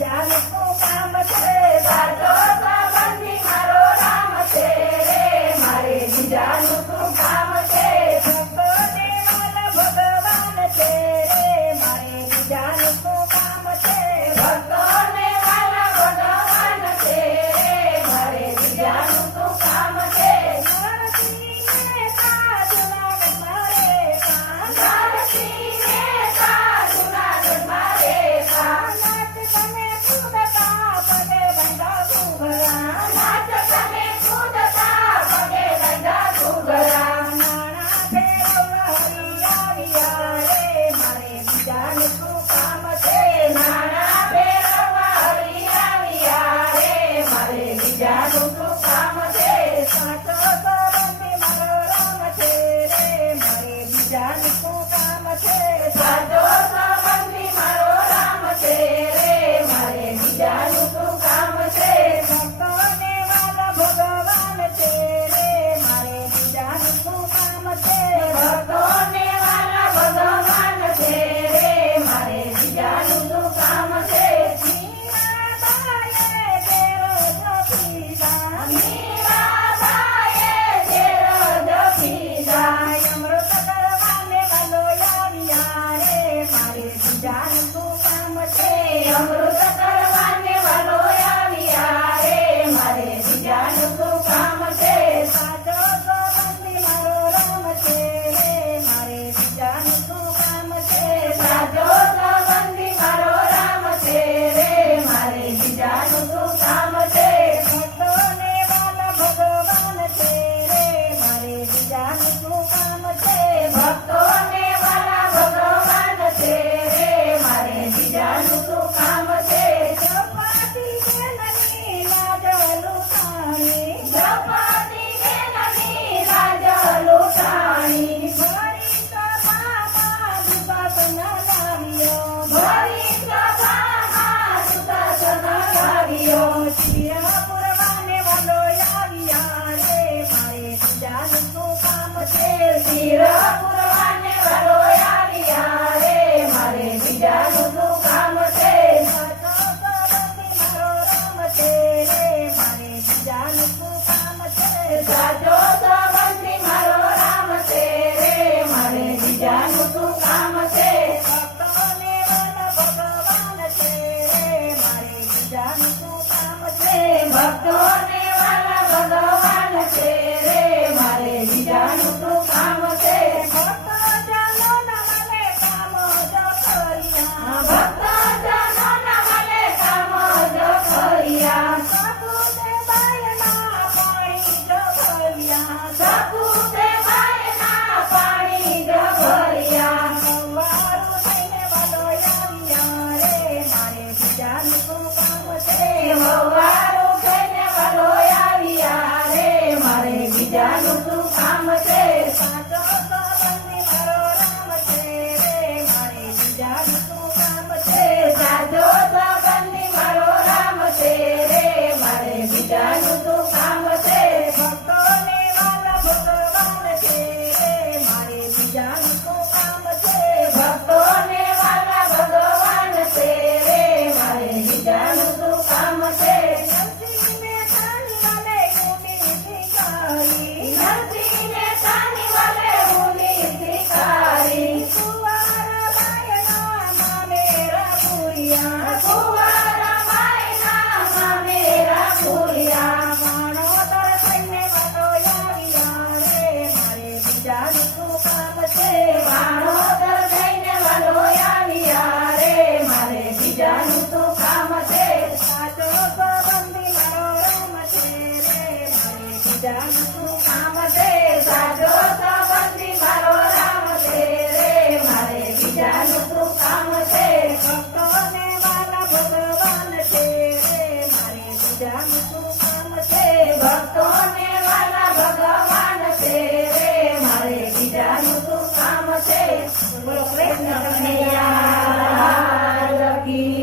બીજાનું શું કામ છે? સાચો સંબંધી મારો રામ છે રે, મારે બીજાનું શું કામ છે? ભક્તોને વાલા ભગવાન છે રે, મારે બીજાનું શું કામ છે? ભક્તોને વાલા ભગવાન છે રે, મારે બીજાનું શું કામ છે? નરસિંહને સાધુના મારે કાન, નરસિંહને સાધુના મારે કાન, નાચ તમે કૂદતા પગે બંધા ઘૂઘરા, નાચ તમે કૂદતા પગે બંધા ઘૂઘરા, નાણા ફેરવવા હરિયા રે, મારે બીજાનું શું કામ છે? નાણા ફેરવવા હરિયા રે, મારે બીજાનું શું કામ છે? સાચો સંબંધી મારો રામ છે રે, મારે બીજાનું શું કામ છે? સાચો સંબંધી મારો રામ છે રે, મારે બીજાનું શું કામ છે? ભક્તોને વાલા ભગવાન છે રે, મારે બીજાનું શું કામ છે? ભક્તોને વાલા ભગવાન છે રે, મારે બીજાનું શું કામ છે? મીરાબાઈએ ઘેરો જપીધા, મીરાબાઈએ ઘેરો જપીધા, અમૃત કરવાને વાલો આવ્યા રે, મારે બીજાનું શું કામ છે? અમૃત કરવાને વાલો આવ્યા રે, મારે બીજાનું શું કામ છે? સાચો સંબંધી મારો રામ છે રે, મારે બીજાનું શું કામ છે? સાચો સંબંધી મારો રામ છે રે, મારે બીજાનું શું કામ છે? ભક્તોને વાલા ભગવાન છે રે, મારે બીજાનું શું કામ છે? ભક્તોને વાલા ભગવાન છે રે, મારે બીજાનું શું કામ છે? જપાતી બેનની લાજ લૂંટાણી, જપાતી બેનની લાજ લૂંટાણી, ભરી સભામાં દુશાસન લાવ્યો, ભરી સભામાં દુશાસન લાવ્યો, શિર પુરવાને વાલો આવ્યા રે, મારે બીજાનું શું કામ છે? શિર પુરવાને વાલો આવ્યા રે, મારે બીજાનું શું કામ છે? સાચો સંબંધી મારો રામ છે રે, મારે બીજાનું શું કામ છે? સાચો સંબંધી મારો રામ છે રે, મારે બીજાનું શું કામ છે? ભક્તોને વાલા ભગવાન છે રે, મારે બીજાનું શું કામ છે? ભક્તોને વાલા ભગવાન છે રે, મારે બીજાનું શું કામ છે? ભક્તજનો ના મળે કામ જો કર્યા, ભક્તજનો ના મળે કામ જો કર્યા, સકુદેબાઈના પાણી જો ભર્યા, સકુદેબાઈના પાણી જો ભર્યા, વારું થઈને વાલો આવ્યા રે, મારે બીજાનું શું કામ છે? વારું થઈને વાલો આવ્યા રે, મારે બીજાનું શું કામ છે? સાચો સંબંધી મારો રામ છે રે, મારે બીજાનું શું કામ છે? સાચો સંબંધી મારો રામ છે રે, મારે બીજાનું શું કામ છે? ભક્તોને વાલા ભગવાન છે રે, મારે બીજાનું શું કામ છે? ભક્તોને વાલા ભગવાન છે રે, મારે બીજાનું શું કામ છે? નરસિંહને તાની વાલે ઊની શિકારી, નરસિંહને તાની વાલે ઊની શિકારી, કુંવરબાઈના મામેરા પૂર્યા, કુંવરબાઈના મામેરા પૂર્યા, વાણોદર થઈને વાલો આવ્યા રે, મારે બીજાનું શું કામ છે? વાણોદર થઈને વાલો આવ્યા રે, મારે બીજાનું શું કામ છે? સાચો સંબંધી મારો રામ છે રે, મારે બીજાનું શું કામ છે? સાચો સંબંધી મારો રામ છે રે, મારે બીજાનું શું કામ છે? ભક્તોને વાલા ભગવાન છે રે, મારે બીજાનું શું કામ છે? ભક્તોને વાલા ભગવાન છે રે, મારે બીજાનું શું કામ છે? બોલો કૃષ્ણ કનૈયા લાલ કી